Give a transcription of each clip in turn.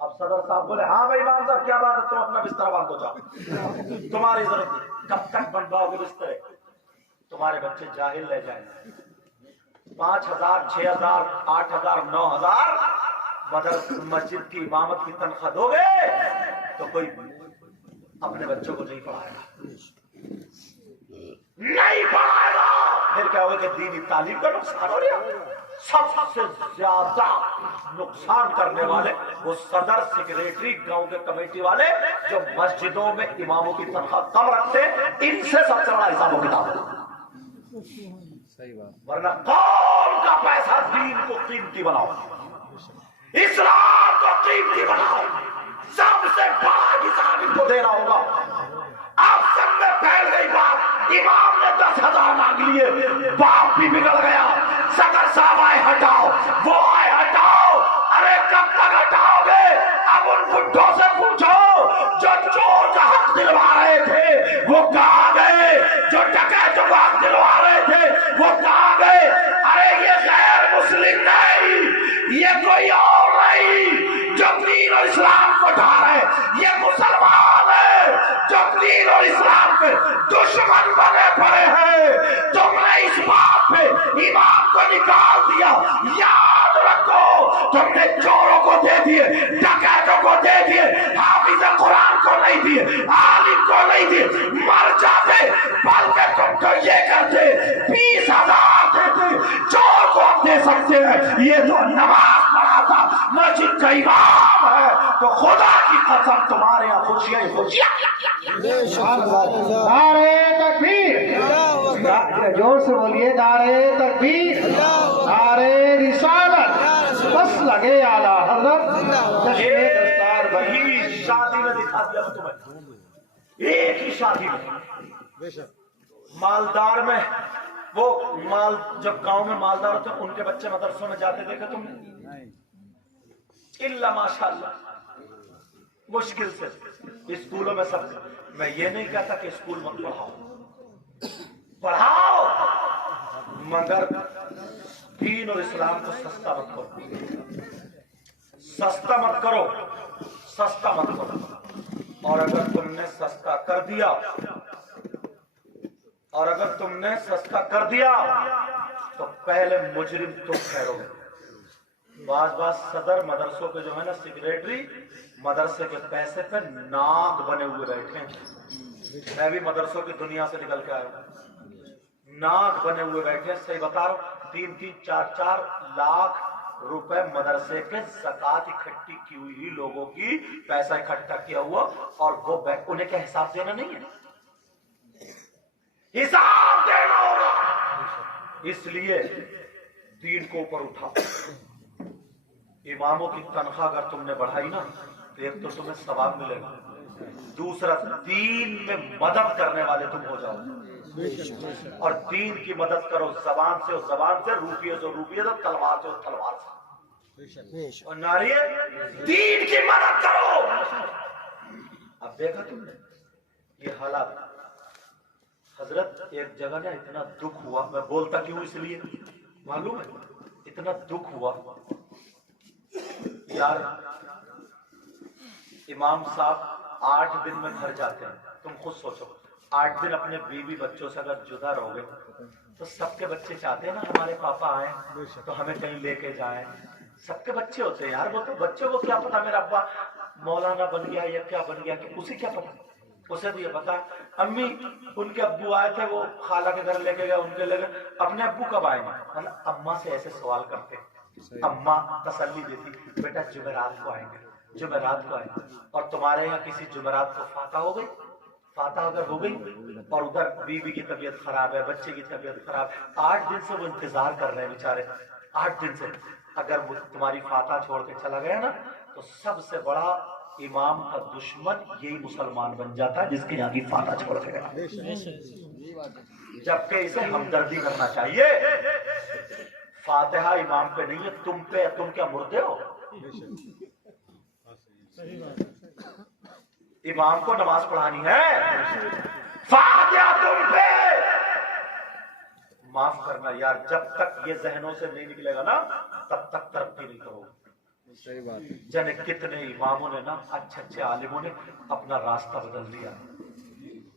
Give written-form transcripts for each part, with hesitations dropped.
اب صدر صاحب بولے ہاں بھائی امام صاحب کیا بات ہے، تم اپنا بستر باندھو جاؤ، تمہاری ضرورت نہیں، کب تک بندھاؤ گے بستر؟ تمہارے بچے جاہل رہ جائیں گے، 5,000 6,000 8,000 9,000 مگر مسجد کی امامت کی تنخواہ دو گے تو کوئی اپنے بچوں کو نہیں پڑھائے گا، نہیں پڑھائے گا۔ پھر کیا ہوگا کہ دینی تعلیم کا نقصان ہو رہا۔ سب سے زیادہ نقصان کرنے والے وہ صدر، سیکریٹری، گاؤں کے کمیٹی والے جو مسجدوں میں اماموں کی تنخواہ کم رکھتے ہیں، ان سے سب سے بڑا حساب و کتاب ہوگا۔ ورنہ قوم کا پیسہ دین کو قیمتی بناؤ، اسلام کو قیمتی بناؤ، سب سے بڑا حساب ان کو دینا ہوگا۔ آپ سب میں پھیل گئی بات، امام نے 10,000 مانگ لیے، باپ بھی بگڑ گیا، صدر صاحب آئے ہٹاؤ، وہ آئے ہٹاؤ، ارے کب تک ہٹاؤ گے؟ اب ان بڈھوں سے پوچھو جو چور کا حق دلوا رہے تھے وہ کہاں گئے، جو ڈکیتوں کا حق دلوا رہے تھے وہ کہاں گئے؟ ارے یہ غیر مسلم نہیں، یہ کوئی اور نہیں جو دین اور اسلام کو ڈھا رہے، یہ مسلمان ہے جو دین اور اسلام کے دشمن بنے پڑے ہیں۔ تم نے اس بات پہ امام کو نکال دیا، یاد رکھو تم نے چوروں کو دے دیے، ڈکیتوں کو دے دیے، حافظ قرآن کو نہیں دیے، عالم کو نہیں دیے، مر جاتے۔ بلکہ تم تو یہ کرتے 20,000 دیتے، چور کو ہم دے سکتے ہیں، یہ تو نماز پڑھاتا مسجد کا امام ہے، تو خدا کی قسم تمہارے یہاں خوشیاں ہی خوشیاں۔ نعرے تکبیر، جوڑ سے بولیے نعرے تکبیر، نعرے رسالت، بس لگے اعلیٰ حضرت چشمے دستار بھائی۔ وہی شادی میں دکھا دیا تمہیں، ایک ہی شادی میں، مالدار میں وہ مال، جب گاؤں میں مالدار ہوتے ان کے بچے مدرسوں میں جاتے دیکھا تم نے؟ الا ماشاءاللہ مشکل سے اسکولوں میں سب۔ میں یہ نہیں کہتا کہ اسکول مت پڑھاؤ، پڑھاؤ، مگر دین اور اسلام کو سستا مت کرو، سستا مت کرو، سستا مت کرو۔ اور اگر تم نے سستا کر دیا، اور اگر تم نے سستا کر دیا تو پہلے مجرم تم ٹھہرو گے۔ بعض صدر مدرسوں کے جو ہے نا سیکریٹری، مدرسے کے پیسے پہ ناک بنے ہوئے بیٹھے ہیں۔ میں بھی مدرسوں کی دنیا سے نکل کے آیا ہوں، ناک بنے ہوئے بیٹھے ہیں، صحیح بتا رہا ہوں، 3-3 4-4 لاکھ روپے مدرسے کے زکوٰۃ اکٹھی کی ہوئی لوگوں کی پیسہ اکٹھا کیا ہوا، اور وہ انہیں کیا حساب دینا نہیں ہے؟ حساب دینا ہوگا۔ اس لیے دین کو اوپر اٹھا۔ اماموں کی تنخواہ اگر تم نے بڑھائی نا تو ایک تو تمہیں ثواب ملے گا، دوسرا دین میں مدد کرنے والے تم ہو جاؤ، اور دین کی مدد کرو زبان سے، زبان سے، روپیے سے روپیے سے، تلوار سے تلوار سے، اور ناریے دین کی مدد کرو۔ اب دیکھا تم نے یہ حالات؟ حضرت ایک جگہ نا اتنا دکھ ہوا، میں بولتا کیوں اس لیے معلوم ہے؟ اتنا دکھ ہوا یار، امام صاحب 8 دن میں گھر جاتے ہیں، تم خود سوچو 8 دن اپنے بیوی بچوں سے اگر جدا رہو گے تو سب کے بچے چاہتے ہیں نا ہمارے پاپا آئیں تو ہمیں کہیں لے کے جائیں، سب کے بچے ہوتے ہیں یار، وہ تو بچوں کو کیا پتا میرا ابا مولانا بن گیا یا کیا بن گیا، کہ اسے کیا پتا، اسے تو یہ پتا امی ان کے ابو آئے تھے، وہ خالہ کے گھر لے کے گئے، ان کے لے گئے، اپنے ابو کب آئے گے؟ مطلب اماں سے ایسے سوال کرتے، اماں تسلی دیتی بیٹا جمعرات کو آئیں گے، جمعرات کو آئیں گے۔ اور تمہارے یہاں کسی جمعرات کو فاتح ہو گئی، فاتح اگر ہو گئی اور ادھر بیوی کی طبیعت خراب ہے، بچے کی طبیعت خراب ہے، 8 دن سے وہ انتظار کر رہے ہیں بیچارے، 8 دن سے، اگر وہ تمہاری فاتح چھوڑ کے چلا گیا نا تو سب سے بڑا امام کا دشمن یہی مسلمان بن جاتا ہے جس کے یہاں کی فاتح چھوڑ کے گیا، جبکہ اسے ہمدردی کرنا چاہیے۔ فاتحہ امام پہ نہیں ہے، تم پہ، تم کیا مردے ہو؟ امام کو نماز پڑھانی ہے، فاتحہ تم پہ۔ معاف کرنا یار، جب تک یہ ذہنوں سے نہیں نکلے گا نا تب تک ترقی نہیں کرو، صحیح بات ہے. جانے کتنے اماموں نے نا اچھے اچھے عالموں نے اپنا راستہ بدل دیا.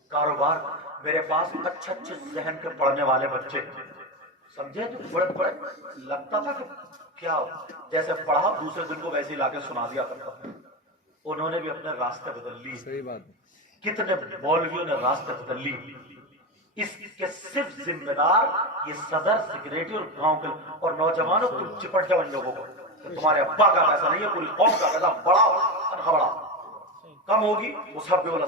کاروبار میرے پاس اچھے اچھے ذہن کے پڑھنے والے بچے سمجھے تو بڑے بڑے لگتا تھا کہ کیا جیسے پڑھا دوسرے دن کو ویسے ہی لا کے سنا دیا کرتا تھا. انہوں نے بھی اپنے راستے بدل لی. صحیح بات ہے. کتنے مولویوں نے راستے بدل لی. اس کے صرف ذمہ دار یہ صدر سیکریٹری اور گاؤں کے اور نوجوانوں تم چپٹ جاؤ ان لوگوں کو. تمہارے ابا کا پیسہ نہیں ہے, پوری قوم کا پیسہ بڑا تنخواہ بڑا کم ہوگی وہ سب بے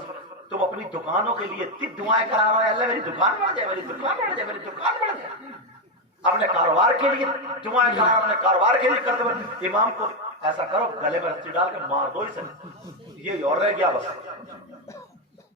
تم اپنی دکانوں کے لیے اتنی دعائیں کرا رہے ہیں, اللہ میری دکان بڑھ جائے, میری دکان بڑھ جائے, میری دکان بڑھ جائے. اپنے کاروبار کے لیے دعائیں کرا, اپنے کاروبار کے لیے کرتے ہوئے امام کو ایسا کرو گلے میں رسی ڈال کے مار دو اسے, یہ اور رہ گیا بس.